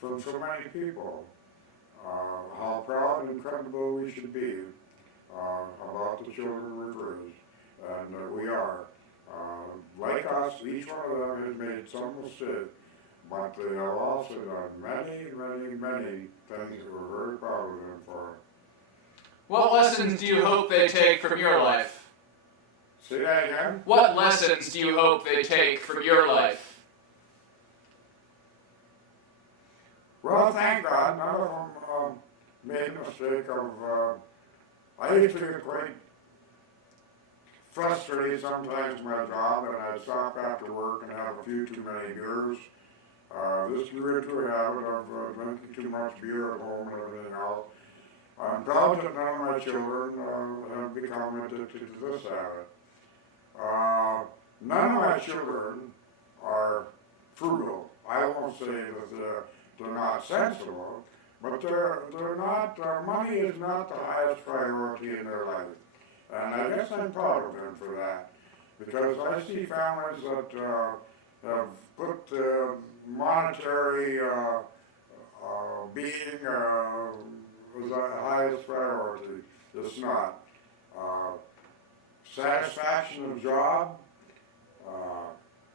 from so many people. How proud and incredible we should be about the children we've raised. And we are. Like us, each one of them has made some mistake, but they have also done many, many, many things that we're very proud of them for. What lessons do you hope they take from your life? Say that again? What lessons do you hope they take from your life? Well, thank God, none of them made a mistake of, I used to get quite frustrated sometimes with my job, and I'd stop after work and have a few too many beers. This grew into a habit of drinking too much beer at home and everything else. I'm proud that none of my children have become addicted to this habit. None of my children are frugal. I won't say that they're not sensible, but they're not, money is not the highest priority in their life. And I guess I'm proud of them for that, because I see families that have put monetary being as the highest priority. It's not. Satisfaction of job,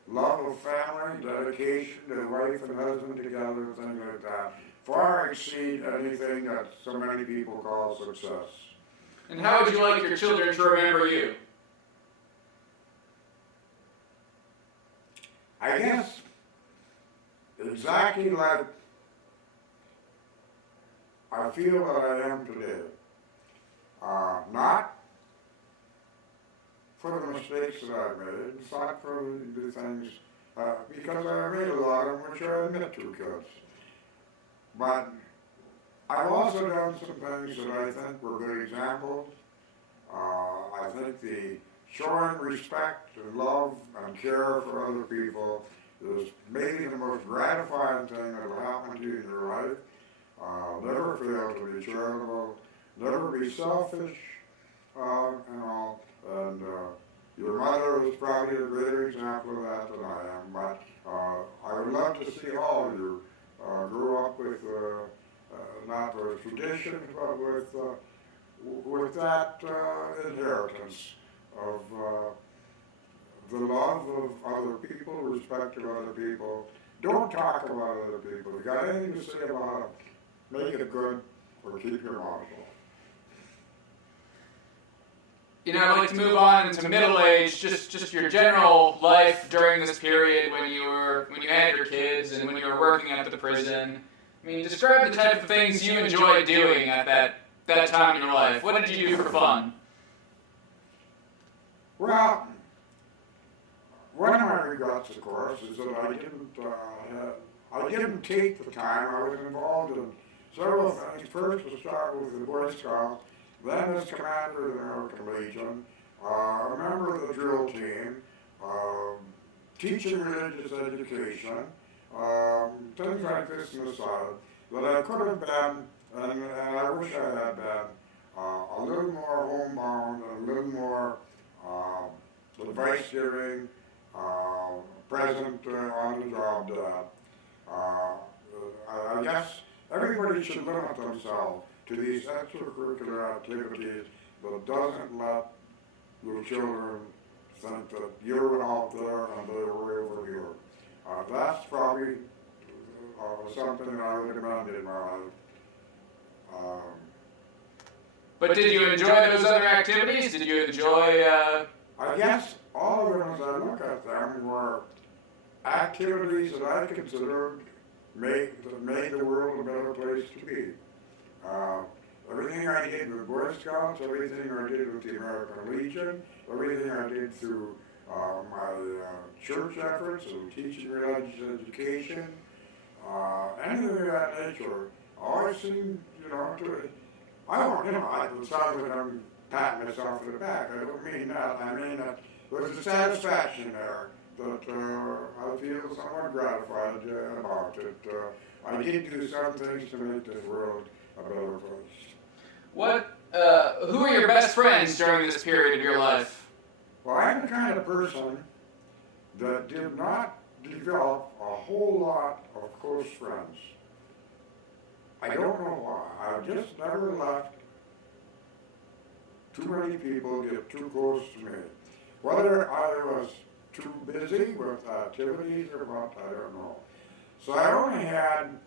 love of family, dedication to wife and husband together, things like that, far exceed anything that so many people call success. And how would you like your children to remember you? I guess exactly like I feel that I am today. Not for the mistakes that I've made, not for the things, because I made a lot of them which I admit to, kids. But I've also done some things that I think were good examples. I think the showing respect and love and care for other people is maybe the most gratifying thing that will happen to you in your life. Never fail to be charitable, never be selfish, and your mother is probably a greater example of that than I am, but I would love to see all of you grow up with not the traditions, but with that inheritance of the love of other people, respect of other people. Don't talk about other people. If you got anything to say about them, make it good or keep your mouth shut. You know, I'd like to move on into middle age, just your general life during this period when you had your kids and when you were working at the prison. I mean, describe the type of things you enjoyed doing at that time in your life. What did you do for fun? Well, one of my regrets, of course, is that I didn't take the time. I was involved in several things. First, to start with the Boy Scouts, then as commander of the American Legion, a member of the drill team, teaching religious education, things like this in the South, that I could have been, and I wish I had been, a little more homebound, a little more advice-giving, present on the job dad. I guess everybody should limit themselves to these extracurricular activities, but doesn't let your children think that you're out there and they're way over here. That's probably something that I recommend in my life. But did you enjoy those other activities? Did you enjoy... I guess all of them, as I look at them, were activities that I considered that made the world a better place to be. Everything I did with Boy Scouts, everything I did with the American Legion, everything I did through my church efforts and teaching religious education, anything of that nature, always seemed, to, I don't, it sounds like I'm patting myself on the back. I don't mean that. I mean that there's a satisfaction there that I feel somewhat gratified about it. I did do some things to make this world a better place. Who are your best friends during this period of your life? Well, I'm the kind of person that did not develop a whole lot of close friends. I don't know why. I just never let too many people get too close to me. Whether I was too busy with activities or what, I don't know. So I only had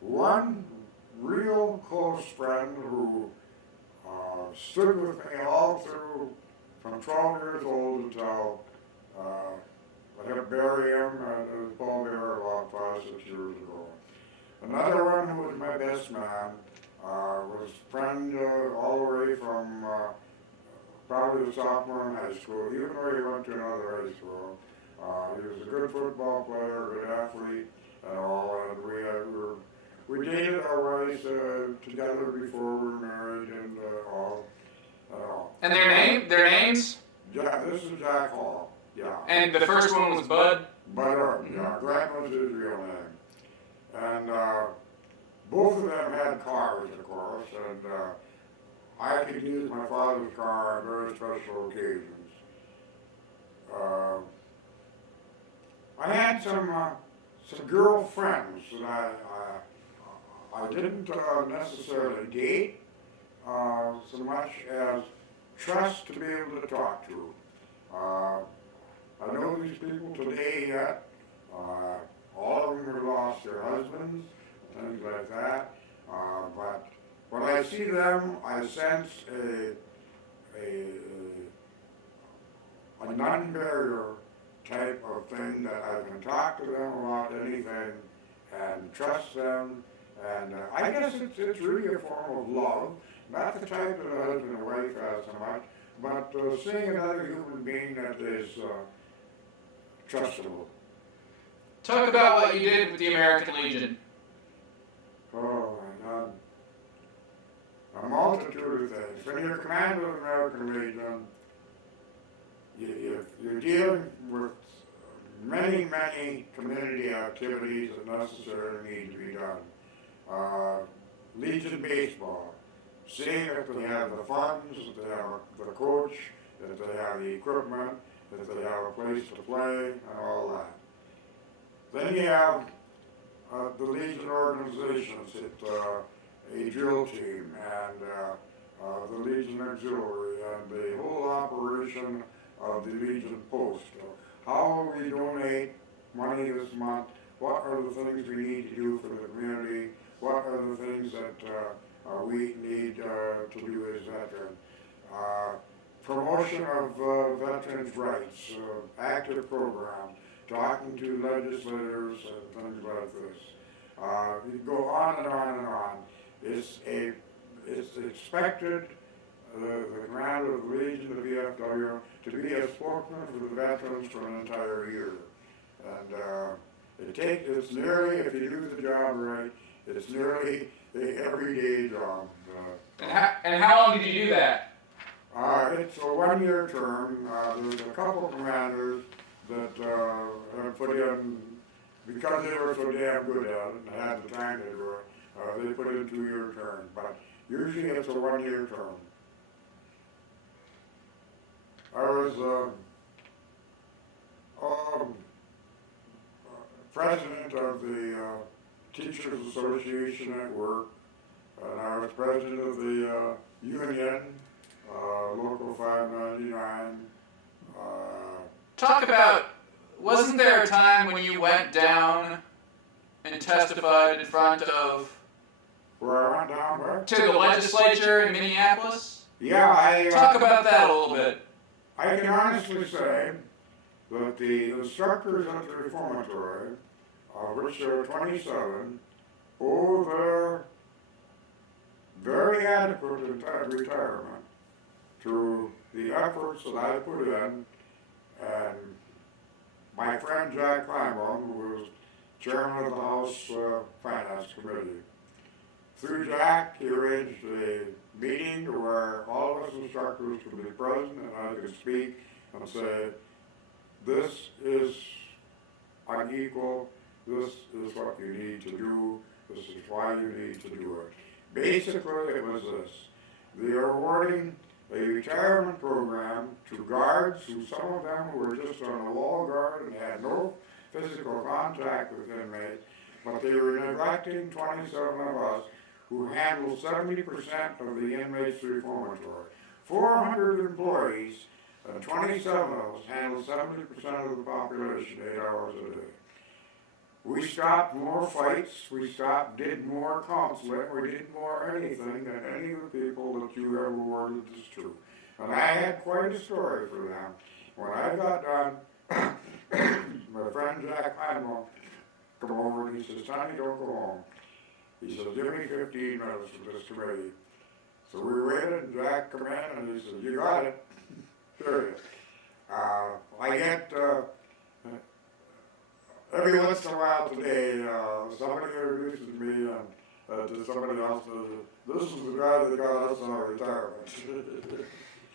one real close friend who stood with me all through, from 12 years old until I had to bury him at his ball bear about 5, 6 years ago. Another one who was my best man was a friend all the way from probably a sophomore in high school, even though he went to another high school. He was a good football player, good athlete, and all, and we dated our wives together before we were married and all. And their names? Yeah, this is Jack Hall. Yeah. And the first one was Bud? Bud, yeah, Grant was his real name. And both of them had cars, of course, and I could use my father's car on very special occasions. I had some girlfriends that I didn't necessarily date so much as trust to be able to talk to. I know these people today yet. All of them have lost their husbands, things like that. But when I see them, I sense a non-barrier type of thing that I can talk to them about anything and trust them. And I guess it's really a form of love, not the type that a husband and wife has so much, but seeing another human being that is trustable. Talk about what you did with the American Legion. Oh my God. A multitude of things. When you're commander of the American Legion, you're dealing with many, many community activities that necessarily need to be done. Legion baseball, seeing that they have the funds, that they have the coach, that they have the equipment, that they have a place to play, and all that. Then you have the Legion organizations, a drill team, and the Legion Auxiliary, and the whole operation of the Legion Post. How will we donate money this month? What are the things we need to do for the community? What are the things that we need to do as veterans? Promotion of veterans' rights, active program, talking to legislators and things like this. You go on and on and on. It's expected, the commander of the Legion, the VFW, to be a spokesman for the veterans for an entire year. And it's nearly, if you do the job right, it's nearly the everyday job. And how long did you do that? It's a one-year term. There's a couple of commanders that have put in, because they were so damn good at it and had the time to do it, they put in 2-year terms. But usually it's a one-year term. I was president of the Teachers Association at work, and I was president of the union, Local 599. Talk about, wasn't there a time when you went down and testified in front of... Where I went down where? To the legislature in Minneapolis? Yeah, Talk about that a little bit. I can honestly say that the instructors at the reformatory, which there are 27, owe their very adequate retirement to the efforts that I put in, and my friend Jack Kleinbaum, who was chairman of the House Finance Committee. Through Jack, he arranged a meeting where all of us instructors could be present, and I could speak and say, this is unequal, this is what you need to do, this is why you need to do it. Basically, it was this. They are awarding a retirement program to guards, who some of them were just on a wall guard and had no physical contact with inmates, but they were neglecting 27 of us who handled 70% of the inmates' reformatory. 400 employees and 27 of us handled 70% of the population 8 hours a day. We stopped more fights, did more counseling, we did more anything than any of the people that you ever awarded this to. And I had quite a story for them. When I got done, my friend Jack Heimel come over and he says, Sonny, don't go home. He says, give me 15 minutes for this committee. So we waited and Jack come in and he says, you got it. Period. I get, every once in a while today, somebody introduces me to somebody else. This is the guy that got us our retirement.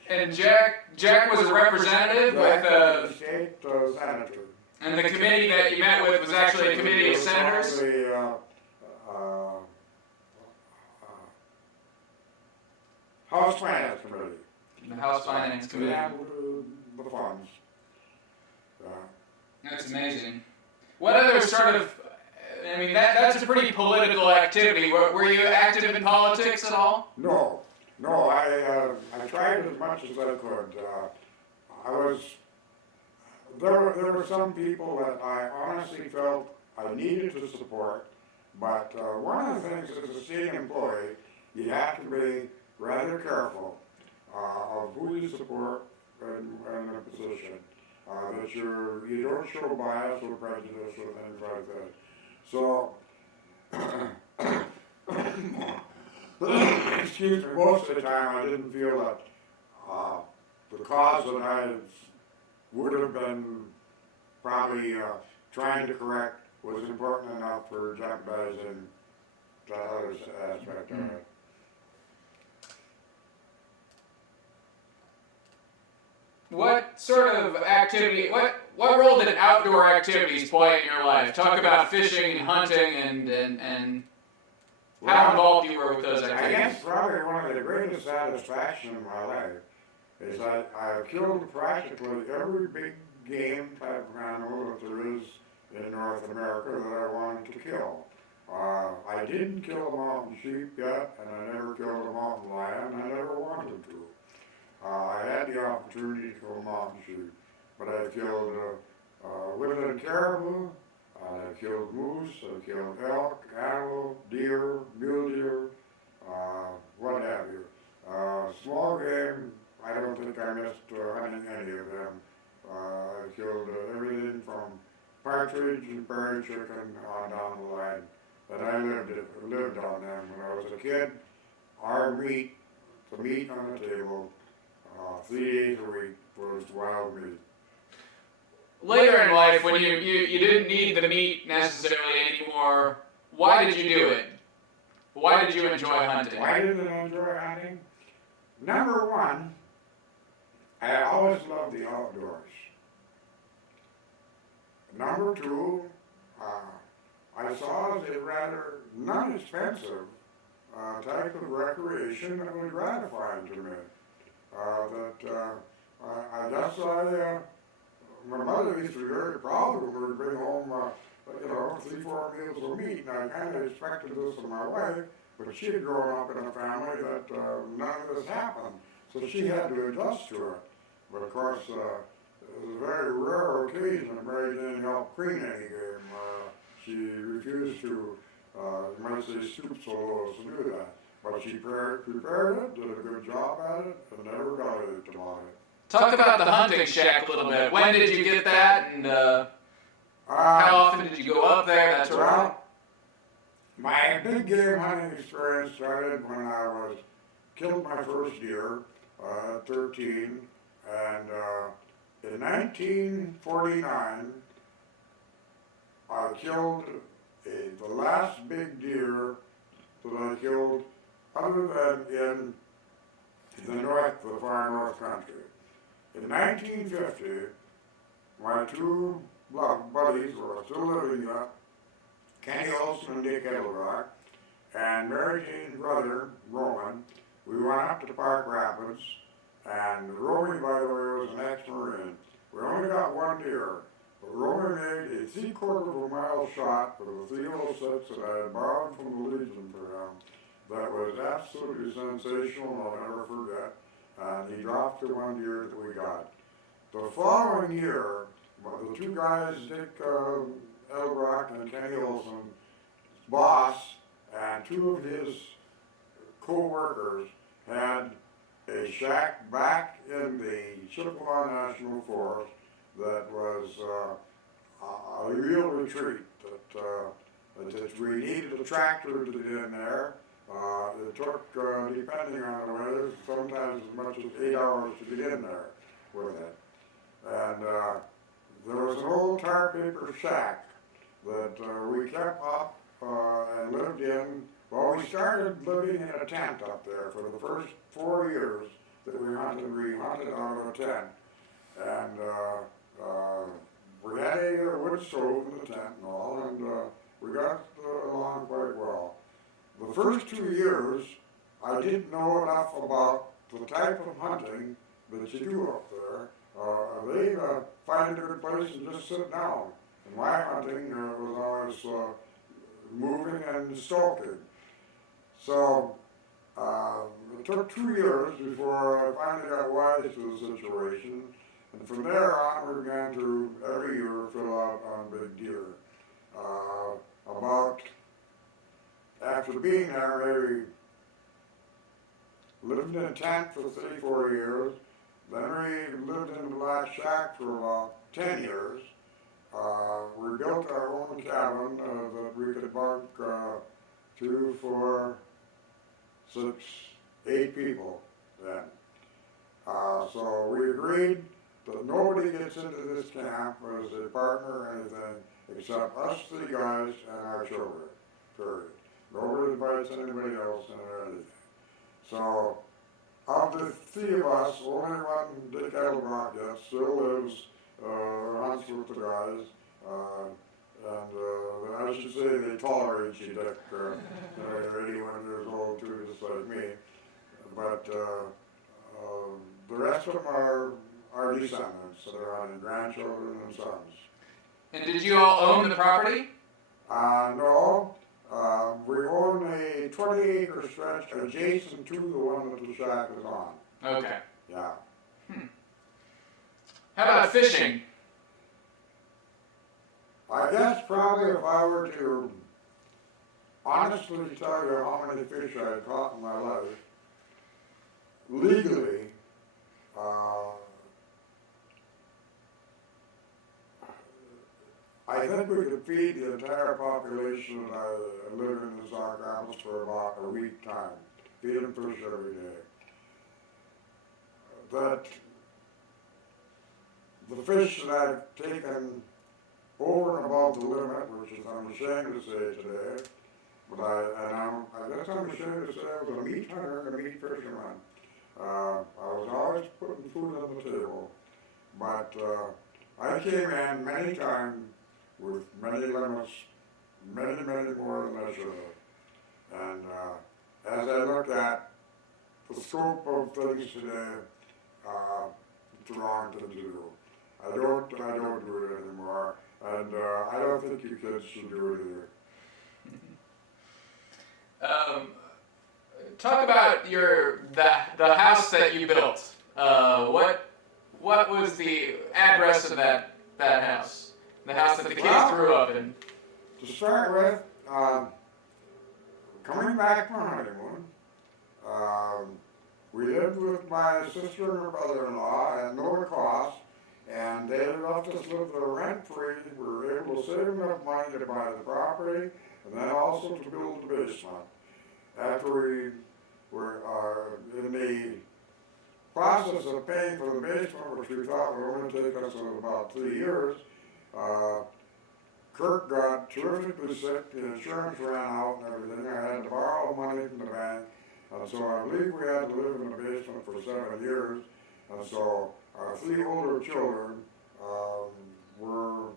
And Jack was a representative with the state senator. And the committee that you met with was actually a committee of senators? The House Finance Committee. The House Finance Committee. The funds. That's amazing. What other sort of, I mean, that's a pretty political activity. Were you active in politics at all? No, I tried as much as I could. There were some people that I honestly felt I needed to support, but one of the things as a city employee, you have to be rather careful of who you support in a position. That you don't show bias or prejudice or things like that. So, excuse me, most of the time I didn't feel that the cause that I would have been probably trying to correct was important enough for jeopardizing that other aspect of it. What sort of activity, what role did outdoor activities play in your life? Talk about fishing and hunting and how involved you were with those activities. I guess probably one of the greatest satisfaction in my life is that I've killed practically every big game type of animal that there is in North America that I wanted to kill. I didn't kill a mountain sheep yet, and I never killed a mountain lion, I never wanted to. I had the opportunity to kill mountain sheep, but I killed woodland caribou, I killed moose, I killed elk, antelope, deer, mule deer, what have you. Small game, I don't think I missed hunting any of them. I killed everything from partridge and prairie chicken on down the line. But I lived on them when I was a kid. Our meat, the meat on the table, 3 days a week was wild meat. Later in life, when you didn't need the meat necessarily anymore, why did you do it? Why did you enjoy hunting? Why did I enjoy hunting? Number one, I always loved the outdoors. Number two, I saw as a rather non-expensive type of recreation that was gratifying to me. My mother used to be very proud when we would bring home, 3-4 meals of meat, and I kind of expected this of my wife, but she had grown up in a family that none of this happened, so she had to adjust to it. But of course, it was a very rare occasion that Mary Jane helped clean any game. She refused to, you might say, stoop so low as to do that. But she prepared it, did a good job at it, and never got it about it. Talk about the hunting shack a little bit. When did you get that, and how often did you go up there, that sort of thing? My big game hunting experience started when I killed my first deer at 13, and in 1949, I killed the last big deer that I killed other than in the far north country. In 1950, my two buddies were still living yet, Kenny Olson and Dick Edelrock, and Mary Jane's brother, Roman. We went up to Park Rapids, and Roman, by the way, was an ex-Marine. We only got one deer, Romy made a 3/4 of a mile shot with a 306 that I had borrowed from the Legion for him. That was absolutely sensational, I'll never forget. And he dropped the one year that we got. The following year, the two guys, Dick Elbrock and Kenny Olson, boss, and two of his co-workers had a shack back in the Chippewa National Forest that was a real retreat. That we needed a tractor to get in there. It took, depending on the weather, sometimes as much as 8 hours to get in there with it. And there was an old tar paper shack that we kept up and lived in. Well, we started living in a tent up there for the first 4 years that we hunted out of a tent. And we had a wood stove in the tent and all, and we got along quite well. The first 2 years, I didn't know enough about the type of hunting that you do up there. They find a good place and just sit down. And my hunting was always moving and stalking. So it took 2 years before I finally got wise to the situation. And from there on, we began to every year fill out on big deer. After being there, we lived in a tent for 34 years. Then we lived in the Black Shack for about 10 years. We built our own cabin that we could bunk 2, 4, 6, 8 people then. So we agreed that nobody gets into this camp as a partner or anything except us 3 guys and our children, period. Nobody invites anybody else in or anything. So of the 3 of us, only one, Dick Edelbrock, yet still lives, hunts with the guys. And I should say they tolerate you, Dick. They're 81 years old too, just like me. But the rest of them are our descendants. So they're on grandchildren and sons. And did you all own the property? No. We own a 20-acre stretch adjacent to the one that the shack is on. Okay. Yeah. How about fishing? I guess probably if I were to honestly tell you how many fish I caught in my life, legally, I think we could feed the entire population that I live in this campus for about a week time. Feed them fish every day. That the fish that I've taken over and above the limit, which is I'm ashamed to say today, but I guess I'm ashamed to say I was a meat hunter and a meat fisherman. I was always putting food on the table, but I came in many times with many limits, many more than I should have. And as I look at the scope of things today, it's the wrong thing to do. I don't do it anymore, and I don't think you kids should do it either. Talk about the house that you built. What was the address of that house? The house that the kids grew up in. To start with, coming back from honeymoon, we lived with my sister and her brother-in-law at no cost, and they left us live there rent-free. We were able to save enough money to buy the property, and then also to build the basement. After we were in the process of paying for the basement, which we thought would only take us about 3 years, Kirk got terrifically sick, the insurance ran out and everything. I had to borrow money from the bank, and so I believe we had to live in the basement for 7 years. And so our 3 older children were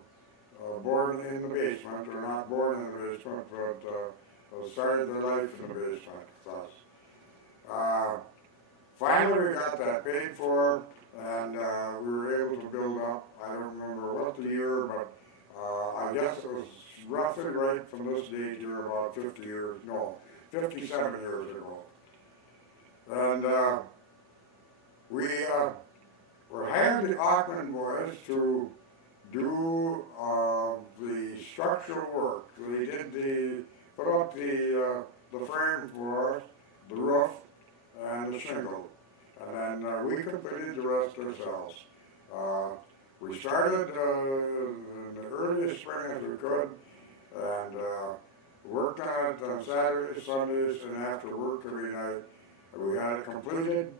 born in the basement, or not born in the basement, but started their life in the basement with us. Finally we got that paid for, and we were able to build up, I don't remember what the year, but I guess it was roughly right from this date here about 50 years, no, 57 years ago. And we were hired the Auckland boys to do the structural work. They did put up the frame for us, the roof, and the shingle. And then we completed the rest ourselves. We started in the earliest spring as we could, and worked on it on Saturdays, Sundays, and after work every night. We had it completed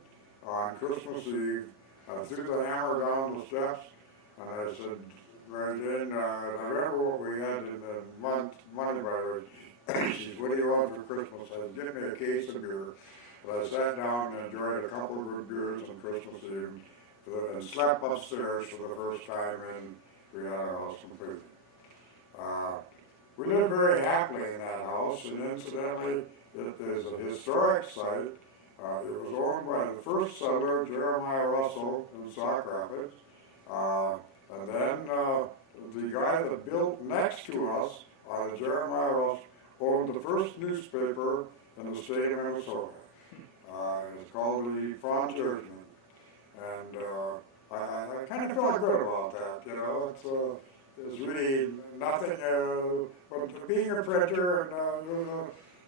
on Christmas Eve. I threw the hammer down the steps, and I said, Mary Jane, I remember what we had in the Monday, by the way. She said, what do you want for Christmas? I said, give me a case of beer. But I sat down and enjoyed a couple of good beers on Christmas Eve, and slept upstairs for the first time, and we had our house completed. We lived very happily in that house, and incidentally, it is a historic site. It was owned by the first settler, Jeremiah Russell, in Sauk Rapids. And then the guy that built next to us, Jeremiah Russell, owned the first newspaper in the state of Minnesota. It's called the Frontiersman. And I kind of felt good about that, you know. It's really nothing, but being a printer and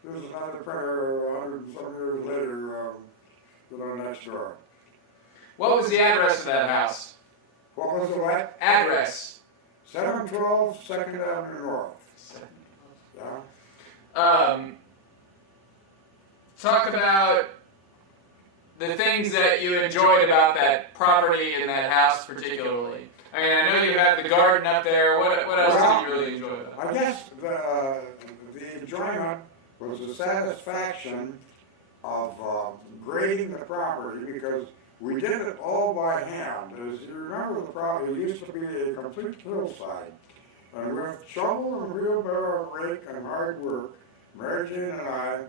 there's another printer 100 and some years later, next door. What was the address of that house? What was the what? Address. 712 2nd Avenue North. Yeah. Talk about the things that you enjoyed about that property and that house particularly. I mean, I know you had the garden up there. What else did you really enjoy about it? I guess the enjoyment was the satisfaction of grading the property, because we did it all by hand. As you remember, the property used to be a complete hillside. And with shovel and wheelbarrow, rake, and hard work, Mary Jane and I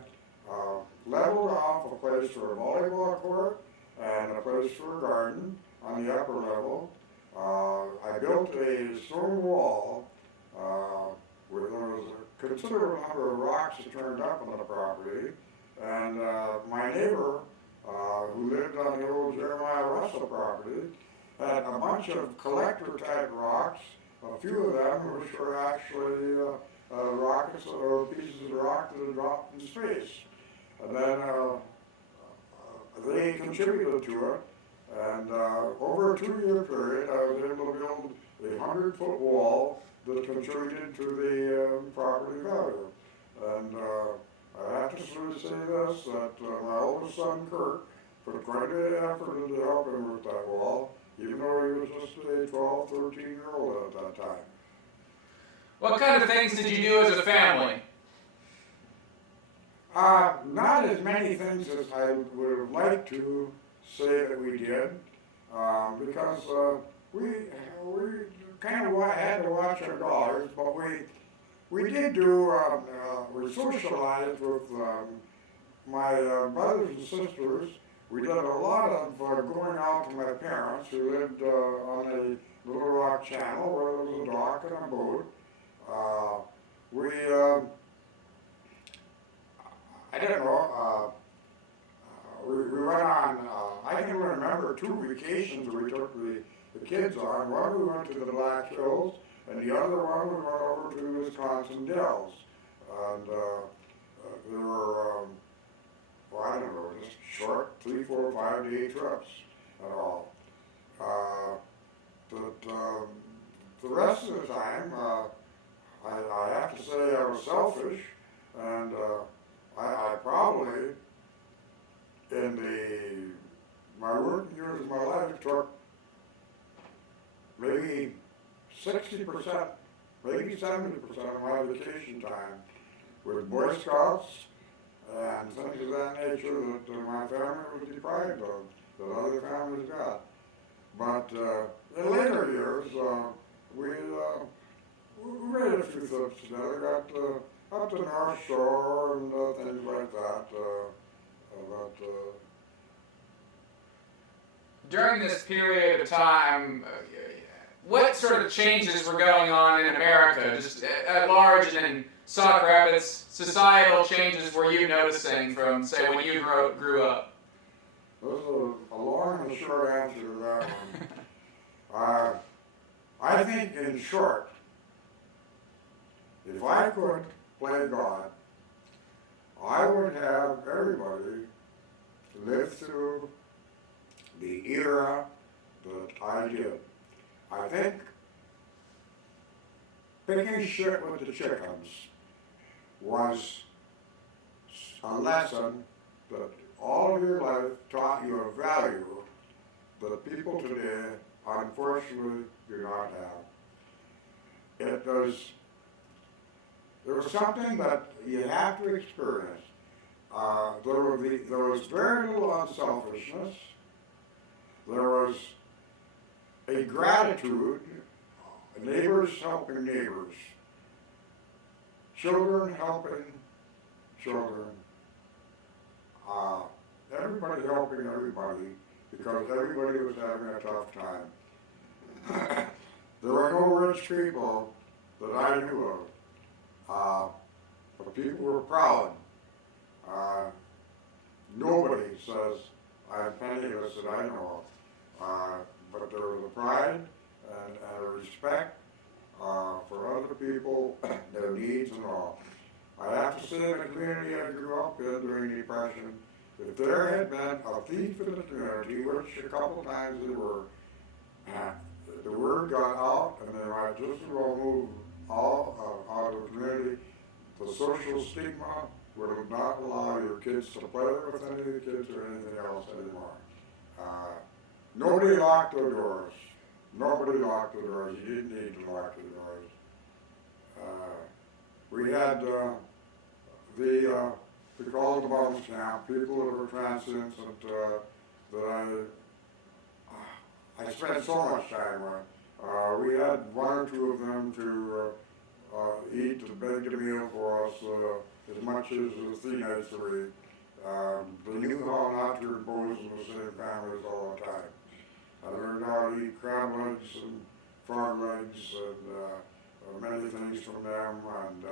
leveled off a place for a volleyball court and a place for a garden on the upper level. I built a stone wall where there was a considerable number of rocks that turned up on the property. And my neighbor, who lived on the old Jeremiah Russell property, had a bunch of collector-type rocks, a few of them which were actually rockets or pieces of rock that had dropped in space. And then they contributed to it, and over a 2-year period, I was able to build a 100-foot wall that contributed to the property value. And I have to sort of say this, that my oldest son, Kirk, put quite a bit of effort into helping with that wall, even though he was just a 12, 13-year-old at that time. What kind of things did you do as a family? Not as many things as I would have liked to say that we did, because we kind of had to watch our daughters, but we did do, we socialized with my brothers and sisters. We did a lot of going out to my parents, who lived on a Little Rock Channel where there was a dock and a boat. I don't know, we went on, I can remember 2 vacations we took the kids on. One we went to the Black Hills, and the other one we went over to the Wisconsin Dells. And there were, I don't know, just short 3, 4, 5-day trips at all. But the rest of the time, I have to say I was selfish, and I probably, in my working years of my life, took maybe 60%, maybe 70% of my vacation time with Boy Scouts and things of that nature that my family was deprived of, that other families got. But in later years, we made a few trips together, got up to North Shore and things like that. during this period of time, what sort of changes were going on in America, just at large, and in Sauk Rapids? Societal changes were you noticing from, say, when you grew up? There's a long and short answer to that one. I think, in short, if I could play God, I would have everybody live through the era that I did. I think picking shit with the chickens was a lesson that all of your life taught you a value that people today, unfortunately, do not have. There was something that you have to experience. There was very little unselfishness. There was a gratitude, neighbors helping neighbors, children helping children, everybody helping everybody, because everybody was having a tough time. There were no rich people that I knew of, but people were proud. Nobody says I'm penniless that I know of, but there was a pride and a respect for other people, their needs and all. I have to say, in the community I grew up in during the Depression, if there had been a thief in the community, which a couple of times there were, the word got out and they might just as well move all out of the community, the social stigma would not allow your kids to play with any of the kids or anything else anymore. Nobody locked their doors. Nobody locked the doors. You didn't need to lock the doors. We had we called the bump camp, people that were transients that I spent so much time with. We had one or two of them to eat and bake a meal for us as much as 3 nights a week. They knew how not to impose on the same families all the time. I learned how to eat crab legs and frog legs and many things from them, and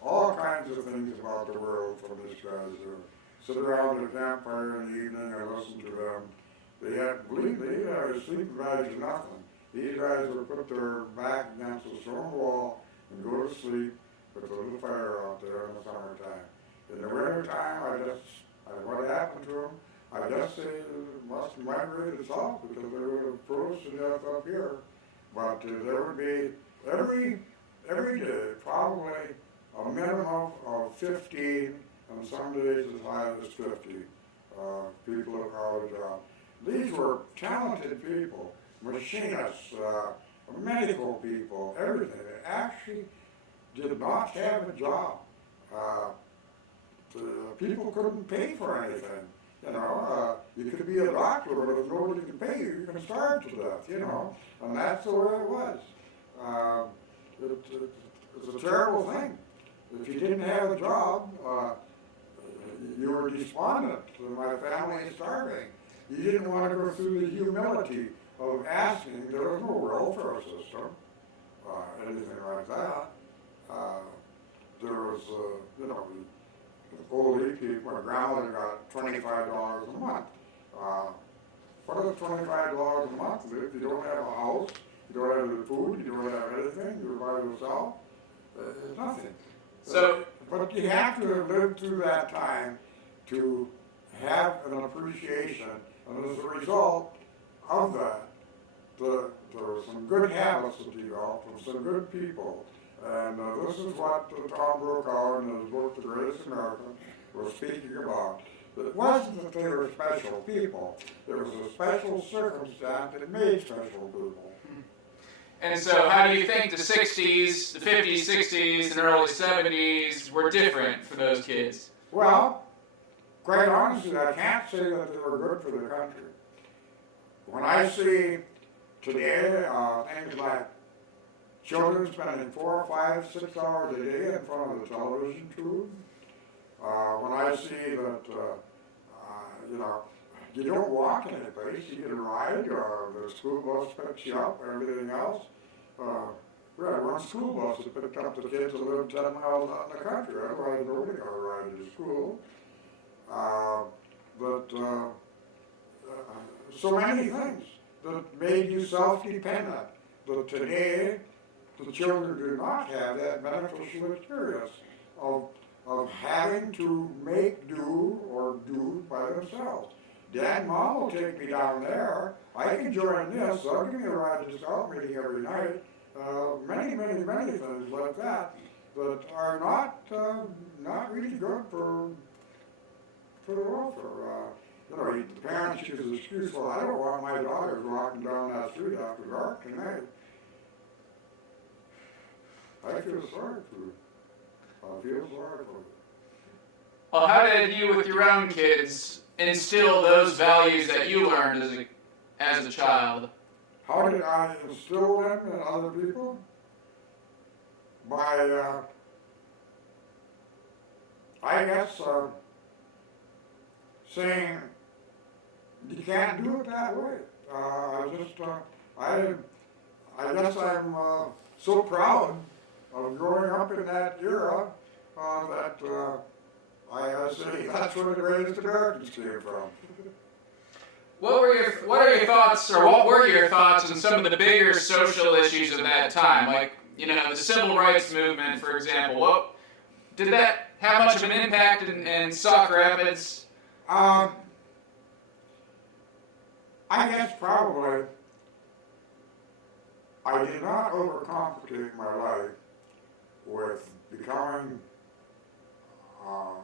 all kinds of things about the world from these guys who sit around the campfire in the evening and listen to them. They had, believe me, they had a sleeping bag or nothing. These guys would put their back against the stone wall and go to sleep with a little fire out there in the summertime. In the wintertime, what happened to them, I guess they must have migrated south because they would have frozen to death up here. But there would be, every day, probably a minimum of 15, and some days as high as 50 people at college job. These were talented people, machinists, medical people, everything. They actually did not have a job. People couldn't pay for anything. You know, you could be a doctor, but if nobody can pay you, you can starve to death, you know. And that's the way it was. It's a terrible thing. If you didn't have a job, you were despondent. My family is starving. You didn't want to go through the humility of asking. There was no welfare system, anything like that. There was, old people, my grandmother got $25 a month. What does $25 a month if you don't have a house, you don't have any food, you don't have anything, you're by yourself? Nothing. So, but you have to have lived through that time to have an appreciation, and as a result of that, there were some good habits that developed from some good people. And this is what Tom Brokaw in his book, The Greatest American, was speaking about. It wasn't that they were special people. There was a special circumstance that made special people. And so how do you think the 60s, the 50s, 60s, and early 70s were different for those kids? Well, quite honestly, I can't say that they were good for the country. When I see today things like children spending 4, 5, 6 hours a day in front of the television tube, when I see that, you don't walk any place. You can ride, the school bus picks you up, and everything else. We had one school bus that picked up the kids that lived 10 miles out in the country. Otherwise, nobody got a ride to school. So many things that made you self-dependent. That today, the children do not have that beneficial experience of having to make do or do by themselves. Dad and Mom will take me down there. I can join this. They'll give me a ride to the scout meeting every night. Many things like that that are not really good for the welfare. The parents use the excuse, well, I don't want my daughters walking down that street after dark tonight. I feel sorry for them. I feel sorry for them. Well, how did you, with your own kids, instill those values that you learned as a child? How did I instill them in other people? By, I guess, saying, you can't do it that way. I guess I'm so proud of growing up in that era that I say that's where the greatest Americans came from. What are your thoughts, or what were your thoughts on some of the bigger social issues of that time, like the civil rights movement, for example? Did that have much of an impact in Sauk Rapids? I guess probably I did not overcomplicate my life with becoming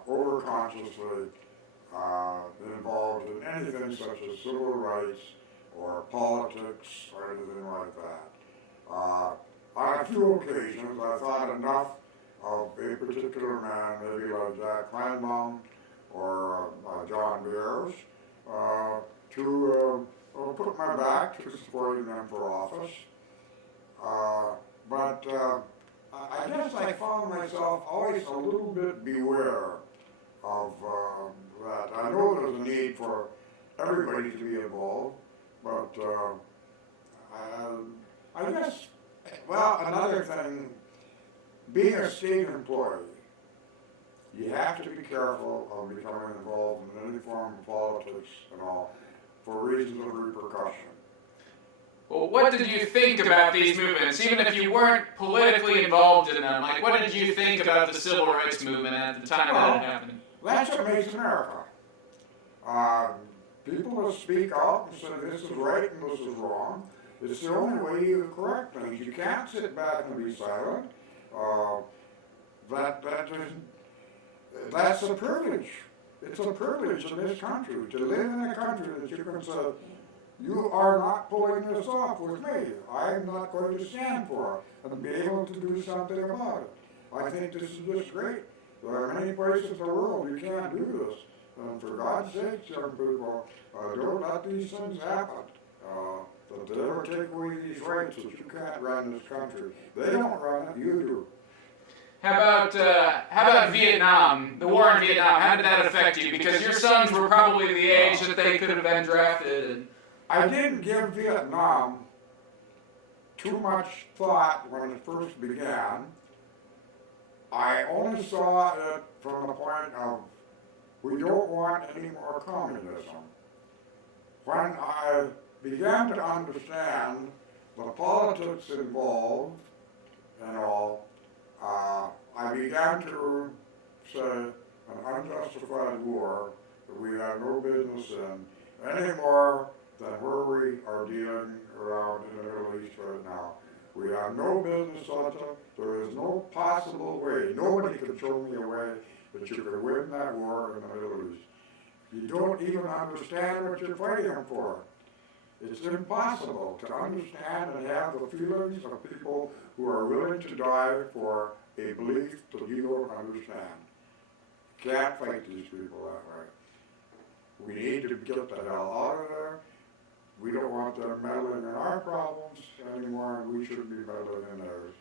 overconsciously involved in anything such as civil rights or politics or anything like that. On a few occasions, I thought enough of a particular man, maybe like Jack Kleinbaum or John Beers, to put my back to supporting them for office. But I guess I found myself always a little bit beware of that. I know there's a need for everybody to be involved, but I guess, another thing, being a state employee, you have to be careful of becoming involved in any form of politics and all for reasons of repercussion. Well, what did you think about these movements, even if you weren't politically involved in them? Like, what did you think about the civil rights movement at the time that it happened? That's what makes America. People will speak out and say this is right and this is wrong. It's the only way you correct things. You can't sit back and be silent. That's a privilege. It's a privilege in this country to live in a country that you can say, you are not pulling this off with me. I'm not going to stand for it and be able to do something about it. I think this is just great. There are many places in the world you can't do this. And for God's sake, young people, don't let these things happen. That they ever take away these rights that you can't run this country. They don't run it, you do. How about Vietnam, the war in Vietnam? How did that affect you? Because your sons were probably the age that they could have been drafted. I didn't give Vietnam too much thought when it first began. I only saw it from the point of, we don't want any more communism. When I began to understand the politics involved and all, I began to say an unjustified war that we have no business in any more than where we are dealing around in the Middle East right now. We have no business on it. There is no possible way. Nobody can show me a way that you could win that war in the Middle East. You don't even understand what you're fighting for. It's impossible to understand and have the feelings of people who are willing to die for a belief that you don't understand. Can't fight these people that way. We need to get the hell out of there. We don't want them meddling in our problems anymore, and we shouldn't be meddling in theirs.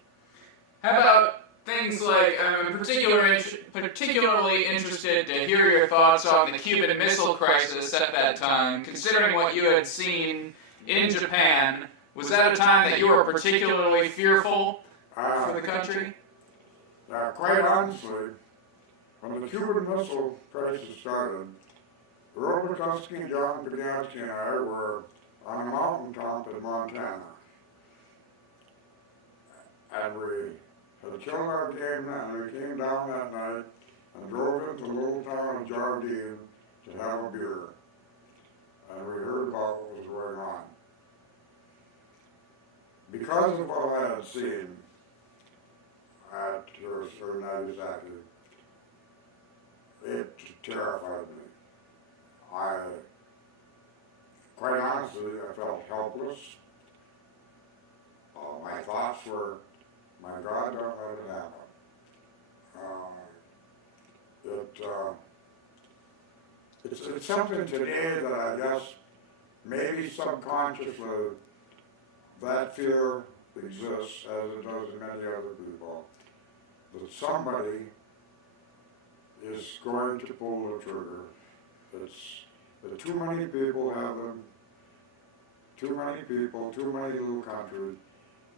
How about things like I'm particularly interested to hear your thoughts on the Cuban Missile Crisis at that time, considering what you had seen in Japan. Was that a time that you were particularly fearful for the country? Quite honestly, when the Cuban Missile Crisis started, Earl Kedrowski and John Kedrowski and I were on a mountaintop in Montana. And we had killed our game and we came down that night and drove into the little town of Jardine to have a beer. And we heard about what was going on. Because of what I had seen at that exactly, it terrified me. Quite honestly, I felt helpless. My thoughts were, my God, don't let it happen. It's something today that I guess maybe subconsciously that fear exists as it does in many other people. That somebody is going to pull the trigger. That too many people have them, too many people, too many little countries,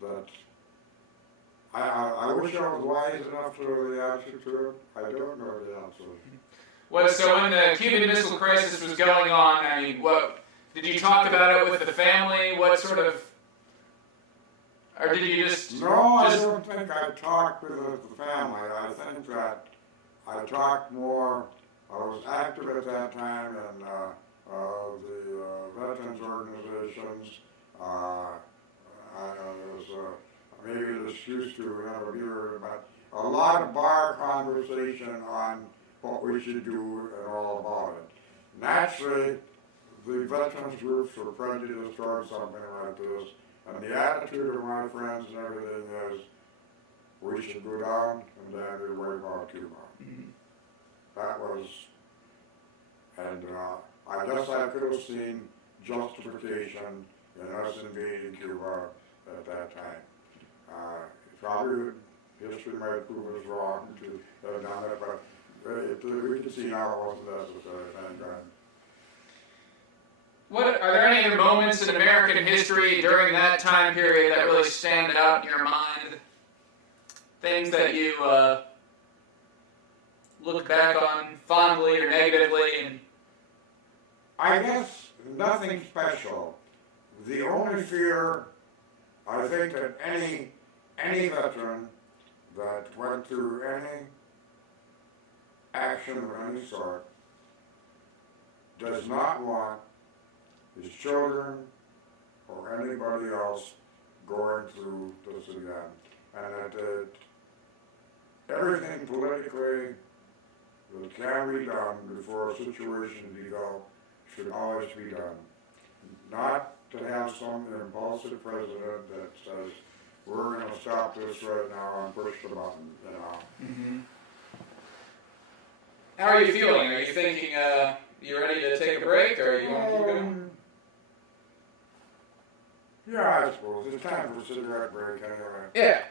that I wish I was wise enough to know the answer to it. I don't know the answer. Well, so when the Cuban Missile Crisis was going on, I mean, what did you talk about it with the family? What sort of, or did you just? No, I don't think I talked with the family. I think that I talked more. I was active at that time in the veterans organizations. I was maybe just used to have a beer, but a lot of bar conversation on what we should do and all about it. Naturally, the veterans groups were prejudiced towards something like this, and the attitude of my friends and everything is, we should go down and then we wipe out Cuba. Mm-hmm. That was, and I guess I could have seen justification in us invading Cuba at that time. Probably history might prove us wrong to have done it, but we can see now it wasn't necessary, thank God. What are there any other moments in American history during that time period that really stand out in your mind? Things that you look back on fondly or negatively? And I guess nothing special. The only fear, I think, that any veteran that went through any action of any sort does not want his children or anybody else going through this again. And that everything politically that can be done before a situation develops should always be done. Not to have some impulsive president that says, we're going to stop this right now and push the button, you know. Mm-hmm. How are you feeling? Are you thinking you ready to take a break, or are you going to keep going? Yeah, I suppose. It's time for a cigarette break anyway. Yeah.